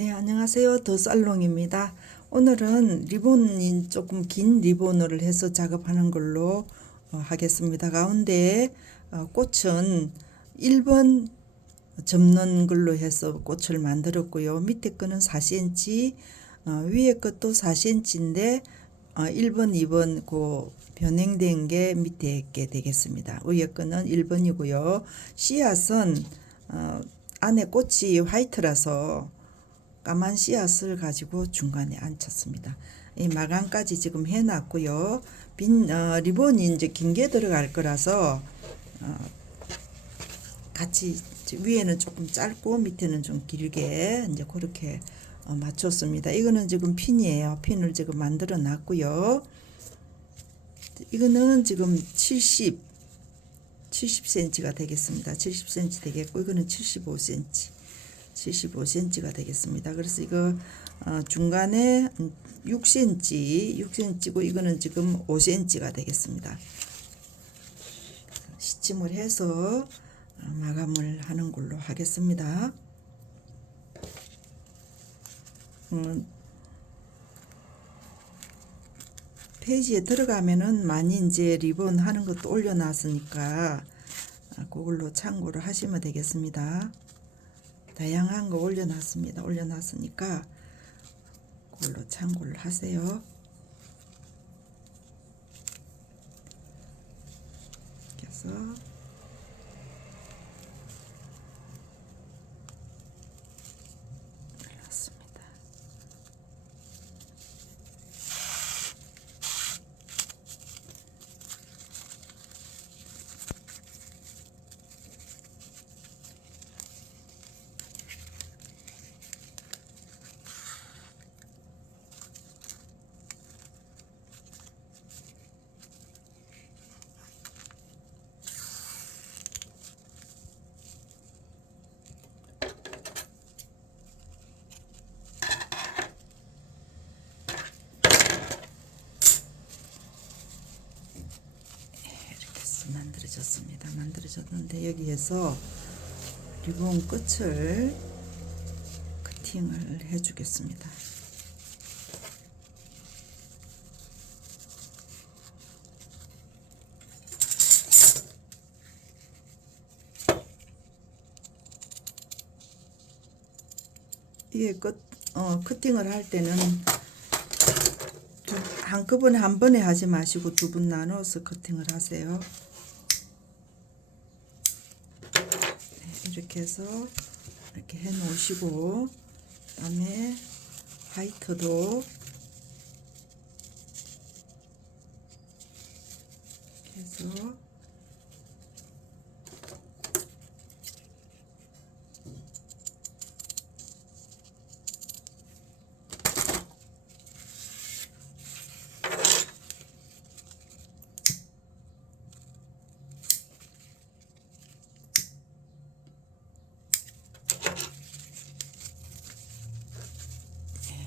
네, 안녕하세요. 더살롱입니다. 오늘은 리본이 조금 긴 리본을 해서 작업하는 걸로 하겠습니다. 가운데 꽃은 1번 접는 걸로 해서 꽃을 만들었고요. 밑에 거는 4cm, 위에 것도 4cm인데 1번, 2번 그 변형된 게 밑에 게 되겠습니다. 위에 거는 1번이고요. 씨앗은 안에 꽃이 화이트라서 까만 씨앗을 가지고 중간에 앉혔습니다. 이 마감까지 지금 해놨고요. 리본이 이제 긴 게 들어갈 거라서 같이 위에는 조금 짧고 밑에는 좀 길게 이제 그렇게 맞췄습니다. 이거는 지금 핀이에요. 핀을 지금 만들어 놨고요. 이거는 지금 70cm가 되겠습니다. 70cm 되겠고 이거는 75cm가 되겠습니다. 그래서 이거 중간에 6cm고 이거는 지금 5cm가 되겠습니다. 시침을 해서 마감을 하는 걸로 하겠습니다. 페이지에 들어가면은 많이 이제 리본 하는 것도 올려놨으니까 그걸로 참고를 하시면 되겠습니다. 다양한 거 올려놨으니까 그걸로 참고를 하세요. 그래서 올렸습니다. 만들어졌는데 여기에서 리본 끝을 커팅을 해 주겠습니다. 이게 커팅을 할 때는 한꺼번에 한 번에 하지 마시고 두 번 나눠서 커팅을 하세요. 이렇게 해서 이렇게 해 놓으시고 그다음에 화이트도 이렇게 해서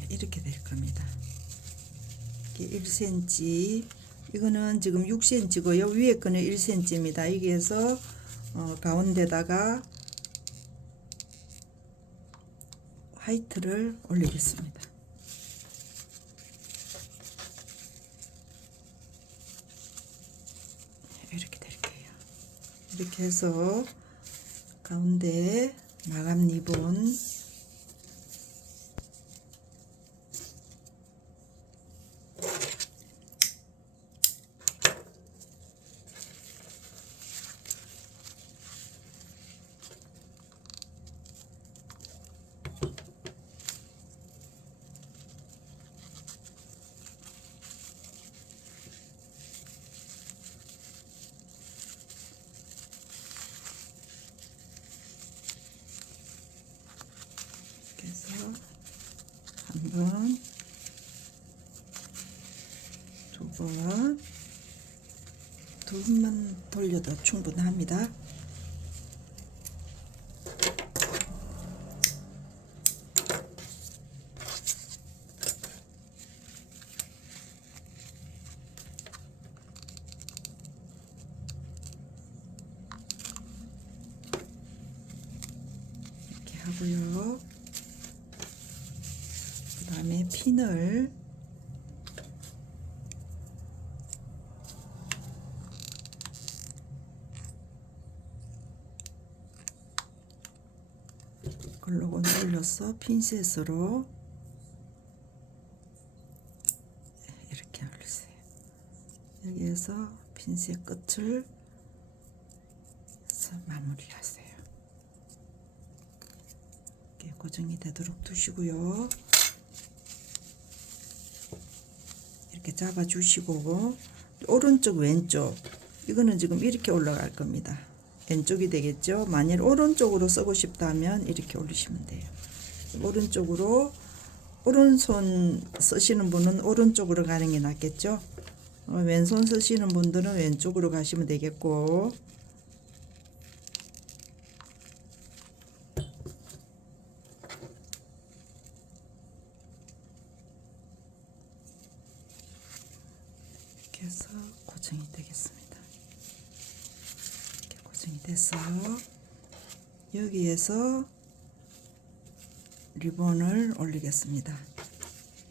이렇게 될 겁니다. 이렇게 1cm, 이거는 지금 6cm고요. 위에 거는 1cm입니다. 여기에서 가운데다가 화이트를 올리겠습니다. 이렇게 될 거예요. 이렇게 해서 가운데 마감 리본 해서 한 번, 두 번만 돌려도 충분합니다. 이렇게 하고요. 그 다음에 핀을 글루건 올려서 핀셋으로 이렇게 올리세요. 여기에서 핀셋 끝을 마무리하세요. 이렇게 고정이 되도록 두시고요. 이렇게 잡아주시고 오른쪽 왼쪽 이거는 지금 이렇게 올라갈 겁니다. 왼쪽이 되겠죠. 만일 오른쪽으로 쓰고 싶다면 이렇게 올리시면 돼요. 오른쪽으로 오른손 쓰시는 분은 오른쪽으로 가는 게 낫겠죠. 왼손 쓰시는 분들은 왼쪽으로 가시면 되겠고, 이렇게 해서 고정이 되겠습니다. 이렇게 고정이 돼서 여기에서 리본을 올리겠습니다.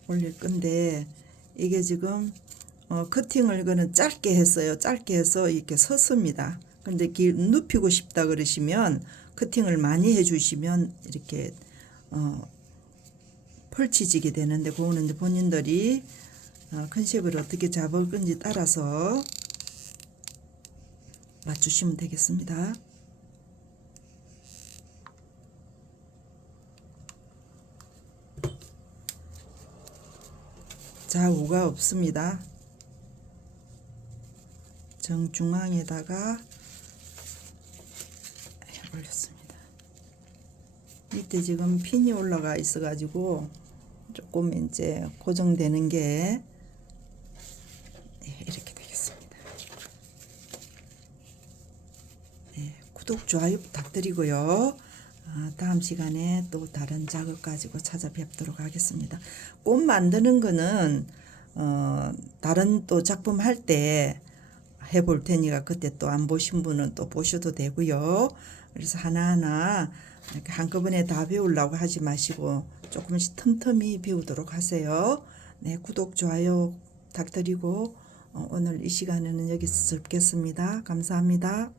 올릴 건데 이게 지금 커팅을 이거는 짧게 했어요. 짧게 해서 이렇게 섰습니다. 근데 눕히고 싶다 그러시면 커팅을 많이 해주시면 이렇게 펼치지게 되는데, 그거는 이제 본인들이 컨셉을 어떻게 잡을 건지 따라서 맞추시면 되겠습니다. 좌우가 없습니다. 정중앙에다가 올렸습니다. 밑에 지금 핀이 올라가 있어 가지고 조금 이제 고정되는 게 이렇게 되겠습니다. 네, 구독 좋아요 부탁드리고요. 다음 시간에 또 다른 작업 가지고 찾아뵙도록 하겠습니다. 꽃 만드는 거는 다른 또 작품 할 때 해볼 테니까 그때 또 안 보신 분은 또 보셔도 되고요. 그래서 하나하나 이렇게 한꺼번에 다 배우려고 하지 마시고 조금씩 틈틈이 배우도록 하세요. 네, 구독 좋아요 부탁드리고 오늘 이 시간에는 여기서 접겠습니다. 감사합니다.